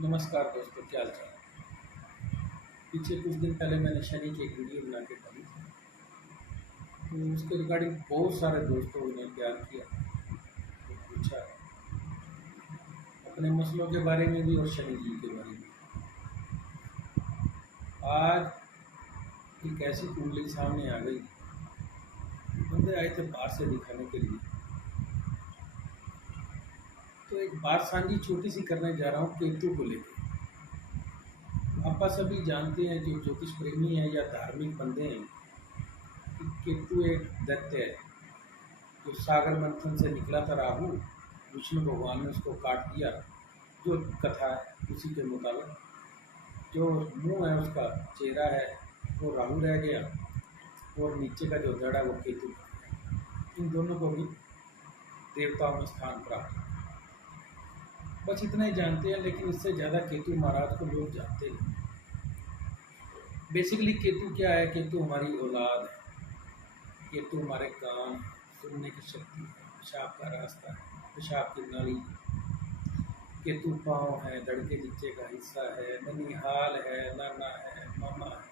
नमस्कार दोस्तों, क्या हाल चाल। पीछे कुछ दिन पहले मैंने शनि की एक वीडियो बना के डाली थी। तो उसके रिगार्डिंग बहुत सारे दोस्तों ने प्यार किया, तो पूछा अपने मसलों के बारे में भी और शनि जी के बारे में। आज एक ऐसी कुंडली सामने आ गई। बंदे आए थे बाहर से दिखाने के लिए। तो एक बात साझी छोटी सी करने जा रहा हूँ केतु को लेकर। आप सभी जानते हैं जो ज्योतिष प्रेमी हैं या धार्मिक बंदे हैं कि केतु एक दैत्य है। जो सागर मंथन से निकला था राहु, विष्णु भगवान ने उसको काट दिया। जो कथा है उसी के मुताबिक जो मुंह है उसका चेहरा है वो राहु रह गया, और नीचे का जो जड़ है वो केतु। इन दोनों को भी देवताओं में स्थान प्राप्त हुआ। बस इतना ही जानते हैं, लेकिन इससे ज़्यादा केतु महाराज को लोग जानते नहीं। बेसिकली केतु क्या है? केतु हमारी औलाद है, केतु हमारे कान, सुनने की शक्ति है, पेशाब का रास्ता है, पेशाब की नाली, केतु पाँव है, धड़ के नीचे का हिस्सा है, ननिहाल है, नाना है, मामा है।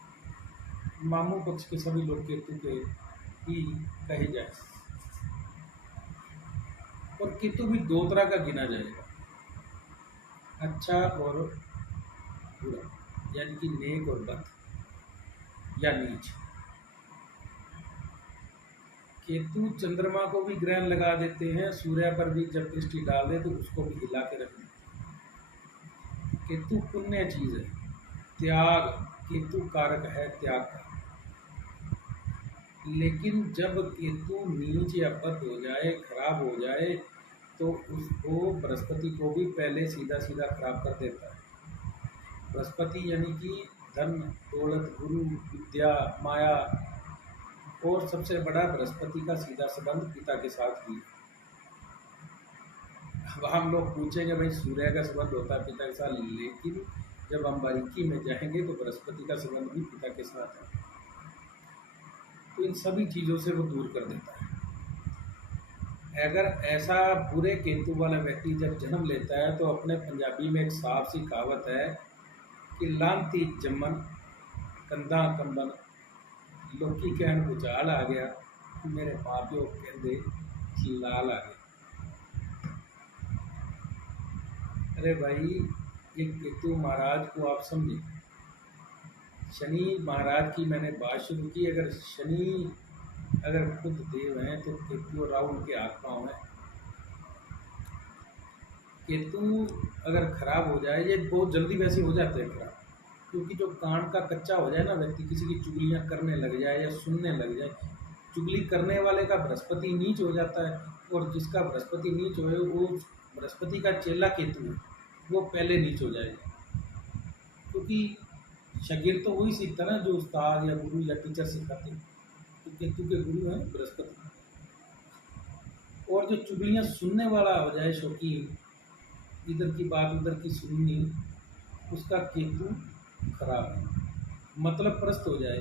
मामू पक्ष के सभी लोग केतु के ही कहे जाए। और केतु भी दो तरह का गिना जाएगा, अच्छा और बुरा, यानी कि नेक और बद या नीच। केतु चंद्रमा को भी ग्रहण लगा देते हैं, सूर्य पर भी जब दृष्टि डाल दे तो उसको भी हिला के रख देते हैं। केतु पुण्य चीज है, त्याग, केतु कारक है त्याग का। लेकिन जब केतु नीच या बद हो जाए, खराब हो जाए, तो उसको बृहस्पति को भी पहले सीधा सीधा खराब कर देता है। बृहस्पति यानी कि धन, दौलत, गुरु, विद्या, माया, और सबसे बड़ा बृहस्पति का सीधा संबंध पिता के साथ ही है। अब हम लोग पूछेंगे भाई सूर्य का संबंध होता है पिता के साथ, लेकिन जब हम बारीकी में जाएंगे तो बृहस्पति का संबंध भी पिता के साथ है। तो इन सभी चीज़ों से वो दूर कर देता है। अगर ऐसा बुरे केतु वाला व्यक्ति जब जन्म लेता है तो अपने पंजाबी में एक साफ सी कहावत है कि लांती जम्मन कंधा कंबन, लोकी कहन भुचाल आ गया, मेरे माँ प्यो कहते लाल आ गया। अरे भाई, ये केतु महाराज को आप समझे। शनि महाराज की मैंने बात शुरू की। अगर शनि अगर खुद देव हैं तो केतु और राहु उनके हाथ पाँव हैं। केतु अगर खराब हो जाए, ये बहुत जल्दी वैसे हो जाते हैं खराब, क्योंकि जो कान का कच्चा हो जाए ना व्यक्ति, किसी की चुगलियाँ करने लग जाए या सुनने लग जाए, चुगली करने वाले का बृहस्पति नीच हो जाता है, और जिसका बृहस्पति नीच हो वो बृहस्पति का चेला केतु है, वो पहले नीच हो जाएगा। क्योंकि शागिर्द तो वही सीखता ना जो उस्ताद या गुरु या टीचर सिखाते हैं। तो केतु के गुरु हैं बृहस्पति। और जो चुगलियाँ सुनने वाला हो जाए, शौकीन, इधर की बात उधर की सुननी, उसका केतु खराब है। मतलब प्रस्त हो जाए,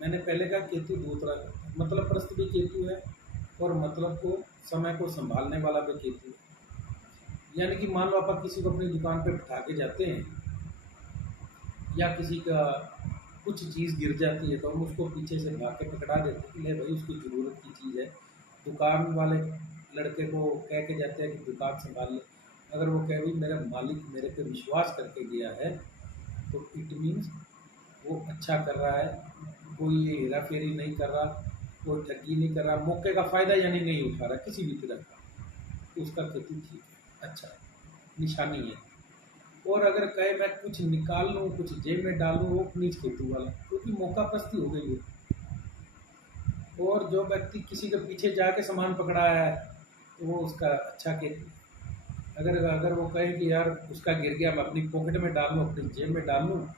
मैंने पहले कहा केतु दो तरह का, मतलब प्रस्त भी केतु है और मतलब को समय को संभालने वाला भी केतु है। यानी कि मान लो आप किसी को अपनी दुकान पे बिठा के जाते हैं, या किसी का कुछ चीज़ गिर जाती है तो हम उसको पीछे से भाग के पकड़ा देते हैं कि ले भाई उसकी ज़रूरत की चीज़ है। दुकान वाले लड़के को कह के जाते हैं कि दुकान संभाल ले। अगर वो कहे भाई मेरा मालिक मेरे पे विश्वास करके गया है, तो इट मीन्स वो अच्छा कर रहा है, कोई ये हेरा फेरी नहीं कर रहा, कोई ठगी नहीं कर रहा, मौके का फ़ायदा यानी नहीं उठा रहा किसी भी तरह का, तो उसका केतु ठीक है, अच्छा निशानी है। और अगर कहे मैं कुछ निकाल लूँ, कुछ जेब में डालूँ, वो नीच केतु वाला, क्योंकि मौका प्रस्ती हो गई है। और जो व्यक्ति किसी के पीछे जाके सामान पकड़ाया है तो वो उसका अच्छा केतु। अगर अगर वो कहे कि यार उसका गिर गया, मैं अपनी पॉकेट में डाल लूँ, अपनी जेब में डाल लूँ,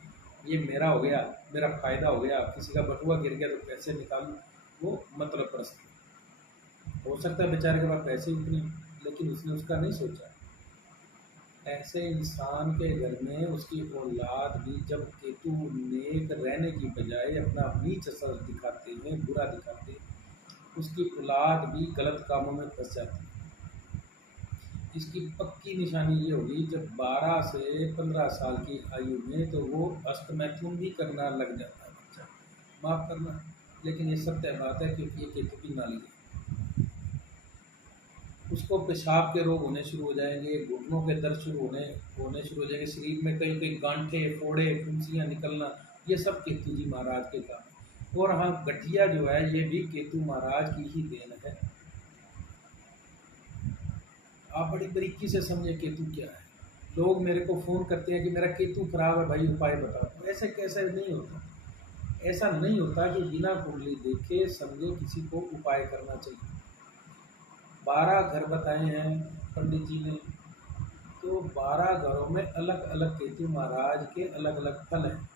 ये मेरा हो गया, मेरा फ़ायदा हो गया, किसी का बटुआ गिर गया तो पैसे निकाल लूँ, वो मतलब प्रस्त हो सकता है बेचारे के पास पैसे उतने, लेकिन उसने उसका नहीं सोचा। ऐसे इंसान के घर में उसकी औलाद भी जब केतु नेक रहने की बजाय अपना नीच असर दिखाते हैं, बुरा दिखाते हैं, उसकी औलाद भी गलत कामों में फंस जाती है। इसकी पक्की निशानी ये होगी जब 12 से 15 साल की आयु में तो वो अस्तमैथुन भी करना लग जाता है बच्चा। माफ़ करना, लेकिन ये सत्य बात है क्योंकि ये केतु की नाली है। उसको पेशाब के रोग होने शुरू हो जाएंगे, घुटनों के दर्द होने शुरू हो जाएंगे, शरीर में कई कई गांठे फोड़े फुंसियाँ निकलना, ये सब केतु जी महाराज के काम है। और हाँ, गठिया जो है ये भी केतु महाराज की ही देन है। आप बड़ी बारीकी से समझे केतु क्या है। लोग मेरे को फ़ोन करते हैं कि मेरा केतु खराब है भाई, उपाय बताओ। तो ऐसे कैसे नहीं होता, ऐसा नहीं होता कि बिना कुंडली देखे समझे किसी को उपाय करना चाहिए। 12 घर बताए हैं पंडित जी ने, तो 12 घरों में अलग अलग केतु महाराज के अलग अलग फल हैं।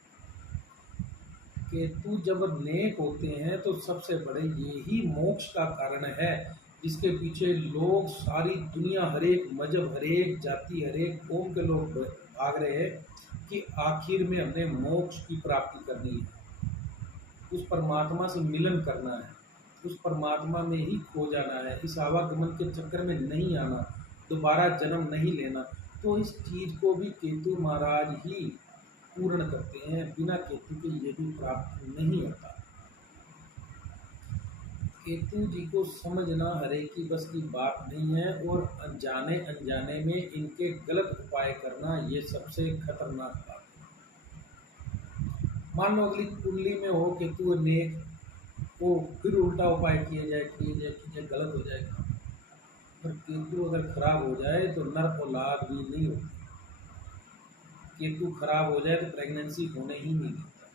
केतु जब नेक होते हैं तो सबसे बड़े यही मोक्ष का कारण है, जिसके पीछे लोग सारी दुनिया, हर एक मजहब, हर एक जाति, हर एक कौम के लोग भाग रहे हैं कि आखिर में हमने मोक्ष की प्राप्ति करनी है, उस परमात्मा से मिलन करना है, उस परमात्मा में ही खो जाना है, इस आवागमन के चक्कर में नहीं आना, दोबारा जन्म नहीं लेना। तो इस चीज़ को भी केतु महाराज ही पूर्ण करते हैं, बिना केतु के ये भी प्राप्त नहीं होता। केतु जी को समझना हर एक की बस की बात नहीं है, और अनजाने अनजाने में इनके गलत उपाय करना ये सबसे खतरनाक बात है। मान लो अगली कुंडली में हो केतु नेक, वो फिर उल्टा उपाय किए जाए गलत हो जाएगा। पर केतु अगर खराब हो जाए तो नर औलाद भी नहीं होती। केतु खराब हो जाए तो प्रेगनेंसी होने ही नहीं देता।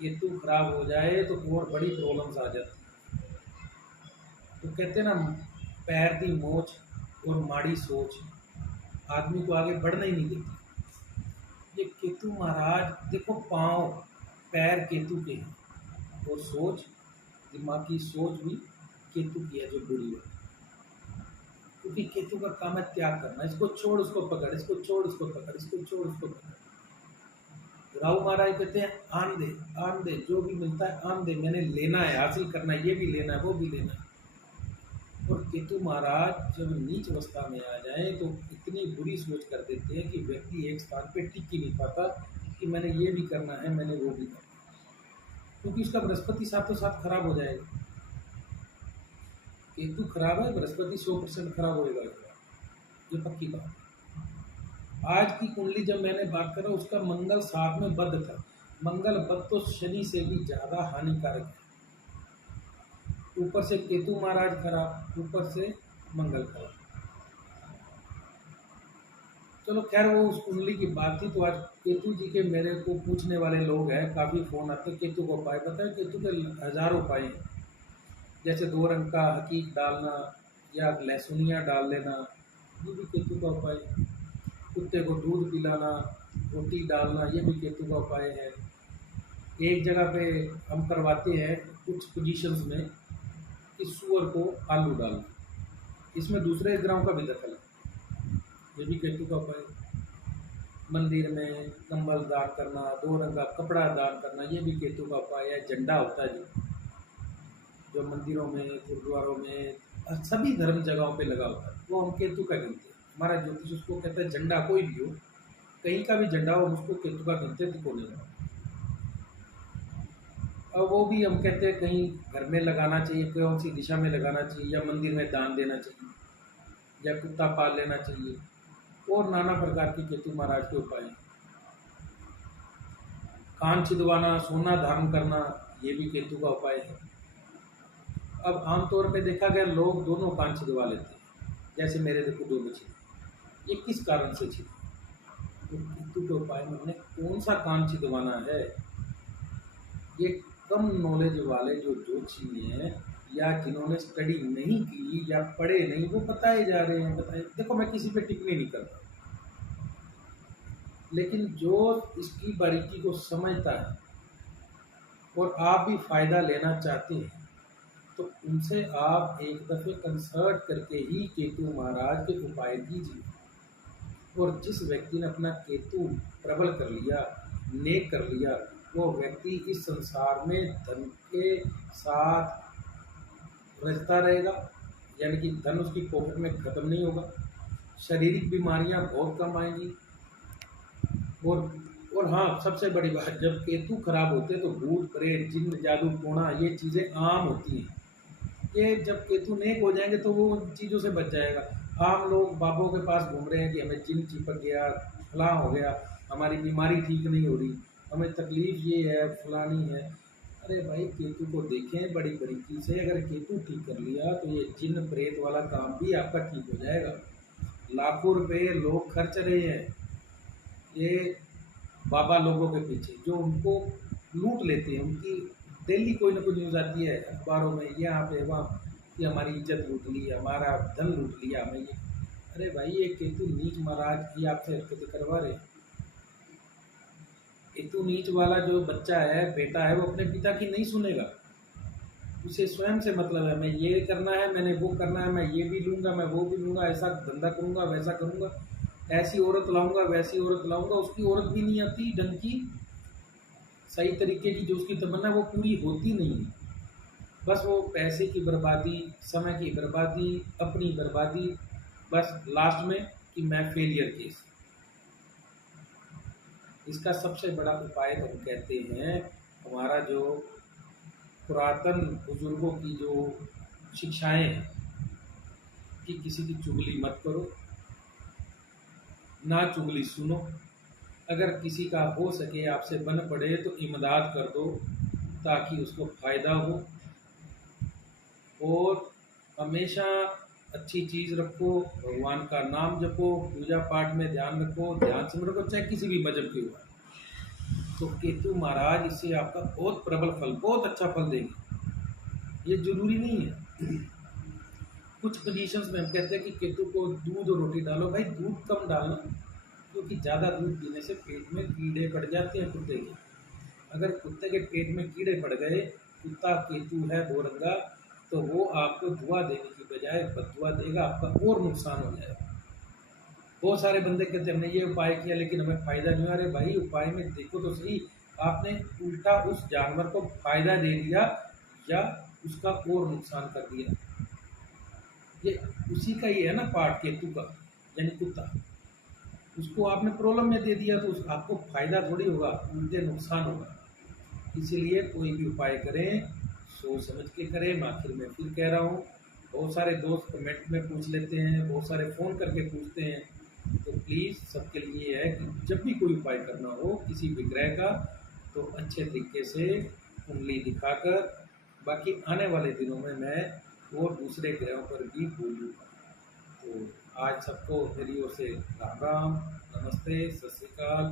केतु खराब हो जाए तो और बड़ी प्रॉब्लम्स आ जाती। तो कहते हैं ना, पैर दी मोच और माड़ी सोच आदमी को आगे बढ़ना ही नहीं देती। ये केतु महाराज देखो, पाँव पैर केतु के हैं, और सोच, दिमाग की सोच भी केतु की है जो बुरी है। क्योंकि केतु का काम है त्याग करना, इसको छोड़ उसको पकड़, इसको छोड़ उसको पकड़, इसको छोड़ उसको पकड़। राहु महाराज कहते हैं आन दे, जो भी मिलता है आन दे, मैंने लेना है, हासिल करना है, ये भी लेना है, वो भी लेना है। और केतु महाराज जब नीच अवस्था में आ जाए तो इतनी बुरी सोच कर देते हैं कि व्यक्ति एक स्थान पे टिक ही नहीं पाता कि मैंने ये भी करना है, मैंने वो भी करना है, क्योंकि उसका बृहस्पति साथ तो साथ खराब हो जाएगा। केतु खराब है, बृहस्पति 100% खराब होएगा, ये पक्की बात है। आज की कुंडली जब मैंने बात करा, उसका मंगल साथ में बद्ध था। मंगल बद्ध तो शनि से भी ज़्यादा हानिकारक है। ऊपर से केतु महाराज खराब, ऊपर से मंगल खराब। चलो खैर, वो उस कुंडली की बात थी। तो आज केतु जी के मेरे को पूछने वाले लोग हैं, काफ़ी फ़ोन आते हैं केतु को उपाय बताए। केतु के हज़ारों उपाय हैं, जैसे 2 रंग का हकीक डालना या लहसुनिया डाल लेना, ये भी केतु का उपाय है। कुत्ते को दूध पिलाना, रोटी डालना, ये भी केतु का उपाय है। एक जगह पे हम करवाते हैं कुछ पोजीशंस में कि सूअर को आलू डालना, इसमें दूसरे ग्राम का भी दखल है, ये भी केतु का उपाय है। मंदिर में कंबल दान करना, 2 रंग का कपड़ा दान करना, ये भी केतु का उपाय है। झंडा होता है जो मंदिरों में, गुरुद्वारों में, सभी धर्म जगहों पे लगा होता है, वो हम केतु का गिनते हैं। हमारा ज्योतिष उसको कहता है, झंडा कोई भी हो, कहीं का भी झंडा हो, हम उसको केतु का गिनते हैं, तिकोने का। और वो भी हम कहते हैं कहीं घर में लगाना चाहिए, कौन सी दिशा में लगाना चाहिए, या मंदिर में दान देना चाहिए, या कुत्ता पाल लेना चाहिए, और नाना प्रकार के केतु महाराज के उपाय। कान छिदवाना, सोना धारण करना, ये भी केतु का उपाय है। अब आमतौर पे देखा गया लोग दोनों कान छिदवा लेते हैं, जैसे मेरे देखो दोनों छिदे, ये किस कारण से छिदे? तो केतु के उपाय में हमने कौन सा कान छिदवाना है, ये कम नॉलेज वाले जो ज्योतिषी हैं या जिन्होंने स्टडी नहीं की या पढ़े नहीं, वो बताए जा रहे हैं। बताए, देखो मैं किसी पे टिप्पणी नहीं करता, लेकिन जो इसकी बारीकी को समझता है और आप भी फ़ायदा लेना चाहते हैं, तो उनसे आप एक दफ़े कंसल्ट करके ही केतु महाराज के उपाय कीजिए। और जिस व्यक्ति ने अपना केतु प्रबल कर लिया, नेक कर लिया, वो व्यक्ति इस संसार में धन के साथ रचता रहेगा, यानी कि धन उसकी पॉकेट में ख़त्म नहीं होगा। शारीरिक बीमारियां बहुत कम आएंगी। और और हाँ, सबसे बड़ी बात, जब केतु खराब होते हैं तो भूत प्रेत जिन्न जादू टोना ये चीज़ें आम होती हैं। ये जब केतु नेक हो जाएंगे तो वो उन चीज़ों से बच जाएगा। आम लोग बाबों के पास घूम रहे हैं कि हमें जिन चिपक गया, फलां हो गया, हमारी बीमारी ठीक नहीं हो रही, हमें तकलीफ ये है, फलानी है। अरे भाई, केतु को देखें बड़ी बारीकी से, अगर केतु ठीक कर लिया तो ये जिन प्रेत वाला काम भी आपका ठीक हो जाएगा। लाखों रुपए लोग खर्च रहे हैं ये बाबा लोगों के पीछे, जो उनको लूट लेते हैं। उनकी डेली कोई ना कोई न्यूज़ आती है अखबारों में, यहाँ पे वहाँ, कि हमारी इज्जत लूट ली, हमारा धन लूट लिया, हमें ये। अरे भाई, ये केतु नीच महाराज की आपसे हरकतें करवा रहे हैं। केतु नीच वाला जो बच्चा है, बेटा है, वो अपने पिता की नहीं सुनेगा। उसे स्वयं से मतलब है, मैं ये करना है, मैंने वो करना है, मैं ये भी लूँगा, मैं वो भी लूँगा, ऐसा धंधा करूँगा, वैसा करूँगा, ऐसी औरत लाऊंगा, वैसी औरत लाऊंगा। उसकी औरत भी नहीं आती ढंग की, सही तरीके की, जो उसकी तमन्ना वो पूरी होती नहीं है। बस वो पैसे की बर्बादी, समय की बर्बादी, अपनी बर्बादी, बस लास्ट में कि मैं फेलियर केस। इसका सबसे बड़ा उपाय तो हम कहते हैं, हमारा जो पुरातन बुजुर्गों की जो शिक्षाएं हैं कि किसी की चुगली मत करो, ना चुगली सुनो, अगर किसी का हो सके आपसे बन पड़े तो इमदाद कर दो ताकि उसको फ़ायदा हो। और हमेशा अच्छी चीज़ रखो, भगवान का नाम जपो, पूजा पाठ में ध्यान रखो, ध्यान सिमर रखो, चाहे किसी भी मजहब के हुआ। तो केतु महाराज इससे आपका बहुत प्रबल फल, बहुत अच्छा फल देंगे। ये जरूरी नहीं है। कुछ पोजीशंस में हम कहते हैं कि केतु को दूध और रोटी डालो। भाई, दूध कम डालना, क्योंकि ज़्यादा दूध पीने से पेट में कीड़े पड़ जाते हैं कुत्ते के। अगर कुत्ते के पेट में कीड़े पड़ गए, कुत्ता केतु है दोरंगा, तो वो आपको दुआ देने की बजाय बददुआ देगा, आपका और नुकसान हो जाएगा। बहुत सारे बंदे कहते हैं हमने ये उपाय किया लेकिन हमें फ़ायदा नहीं। अरे भाई, उपाय में देखो तो सही, आपने उल्टा उस जानवर को फ़ायदा दे दिया या उसका और नुकसान कर दिया। ये उसी का ही है ना पार्ट, केतु का, यानी कुत्ता। उसको आपने प्रॉब्लम में दे दिया तो आपको फ़ायदा थोड़ी होगा, उल्टे नुकसान होगा। इसीलिए कोई भी उपाय करें सोच समझ के करें। मैं आखिर में फिर कह रहा हूँ, बहुत सारे दोस्त कमेंट में पूछ लेते हैं, बहुत सारे फ़ोन करके पूछते हैं। तो प्लीज़ सबके लिए है कि जब भी कोई उपाय करना हो किसी भी ग्रह का, तो अच्छे तरीके से उंगली दिखाकर, बाकी आने वाले दिनों में मैं और दूसरे ग्रहों पर भी बोलूँगा। तो आज सबको मेरी ओर से राम राम, नमस्ते, सत श्री अकाल।